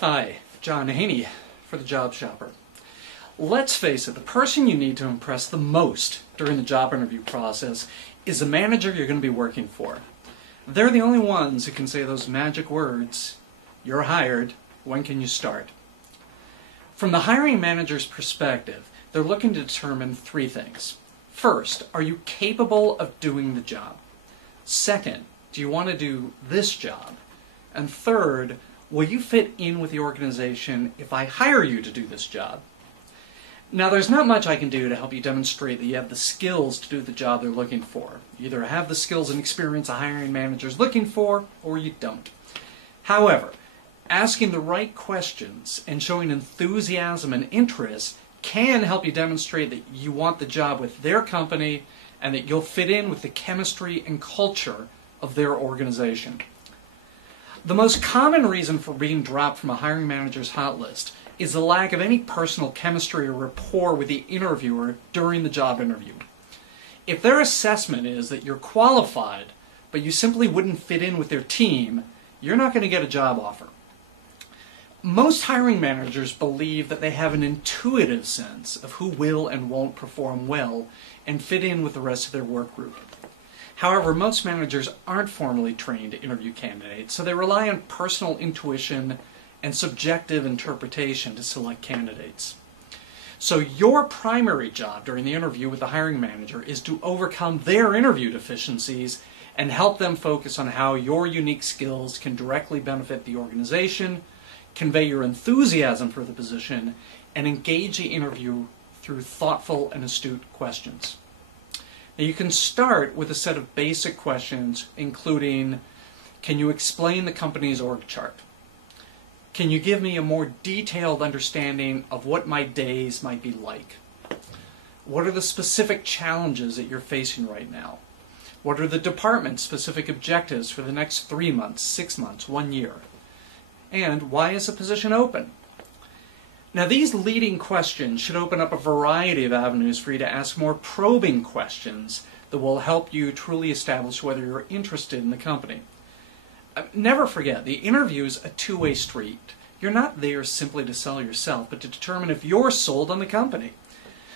Hi, John Haney for the Job Shopper. Let's face it, the person you need to impress the most during the job interview process is the manager you're going to be working for. They're the only ones who can say those magic words, "You're hired, when can you start?" From the hiring manager's perspective, they're looking to determine three things. First, are you capable of doing the job? Second, do you want to do this job? And third, will you fit in with the organization if I hire you to do this job? Now, there's not much I can do to help you demonstrate that you have the skills to do the job they're looking for. You either have the skills and experience a hiring manager is looking for, or you don't. However, asking the right questions and showing enthusiasm and interest can help you demonstrate that you want the job with their company and that you'll fit in with the chemistry and culture of their organization. The most common reason for being dropped from a hiring manager's hot list is the lack of any personal chemistry or rapport with the interviewer during the job interview. If their assessment is that you're qualified, but you simply wouldn't fit in with their team, you're not going to get a job offer. Most hiring managers believe that they have an intuitive sense of who will and won't perform well and fit in with the rest of their work group. However, most managers aren't formally trained to interview candidates, so they rely on personal intuition and subjective interpretation to select candidates. So your primary job during the interview with the hiring manager is to overcome their interview deficiencies and help them focus on how your unique skills can directly benefit the organization, convey your enthusiasm for the position, and engage the interview through thoughtful and astute questions. Now, you can start with a set of basic questions, including, can you explain the company's org chart? Can you give me a more detailed understanding of what my days might be like? What are the specific challenges that you're facing right now? What are the department's specific objectives for the next 3 months, 6 months, 1 year? And why is the position open? Now, these leading questions should open up a variety of avenues for you to ask more probing questions that will help you truly establish whether you're interested in the company. Never forget, the interview is a two-way street. You're not there simply to sell yourself, but to determine if you're sold on the company.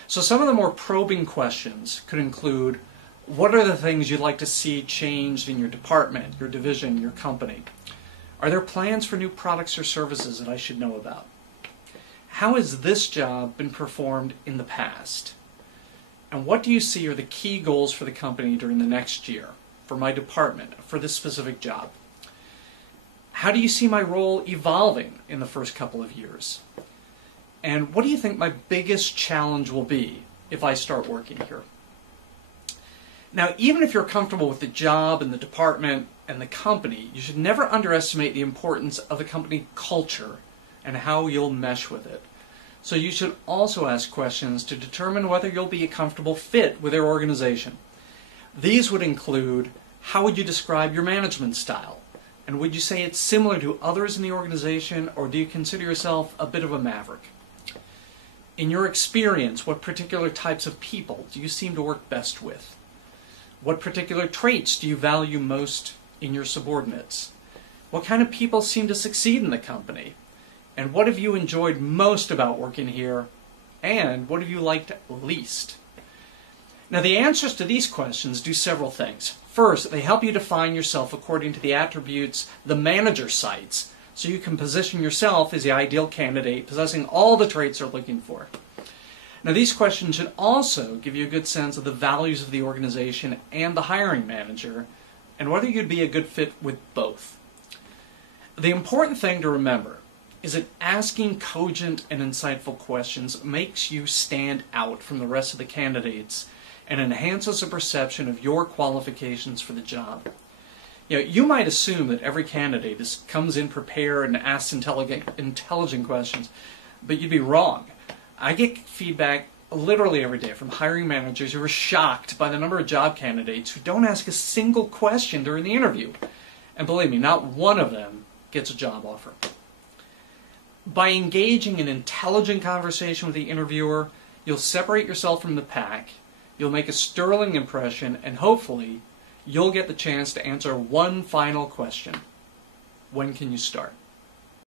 So some of the more probing questions could include, what are the things you'd like to see changed in your department, your division, your company? Are there plans for new products or services that I should know about? How has this job been performed in the past? And what do you see are the key goals for the company during the next year, for my department, for this specific job? How do you see my role evolving in the first couple of years? And what do you think my biggest challenge will be if I start working here? Now, even if you're comfortable with the job and the department and the company, you should never underestimate the importance of the company culture and how you'll mesh with it. So you should also ask questions to determine whether you'll be a comfortable fit with their organization. These would include, how would you describe your management style? And would you say it's similar to others in the organization, or do you consider yourself a bit of a maverick? In your experience, what particular types of people do you seem to work best with? What particular traits do you value most in your subordinates? What kind of people seem to succeed in the company? And what have you enjoyed most about working here? And what have you liked least? Now, the answers to these questions do several things. First, they help you define yourself according to the attributes the manager cites, so you can position yourself as the ideal candidate possessing all the traits they're looking for. Now, these questions should also give you a good sense of the values of the organization and the hiring manager, and whether you'd be a good fit with both. The important thing to remember is that asking cogent and insightful questions makes you stand out from the rest of the candidates and enhances the perception of your qualifications for the job. You might assume that every candidate comes in prepared and asks intelligent questions, but you'd be wrong. I get feedback literally every day from hiring managers who are shocked by the number of job candidates who don't ask a single question during the interview. And believe me, not one of them gets a job offer. By engaging in intelligent conversation with the interviewer, you'll separate yourself from the pack, you'll make a sterling impression, and hopefully you'll get the chance to answer one final question. When can you start?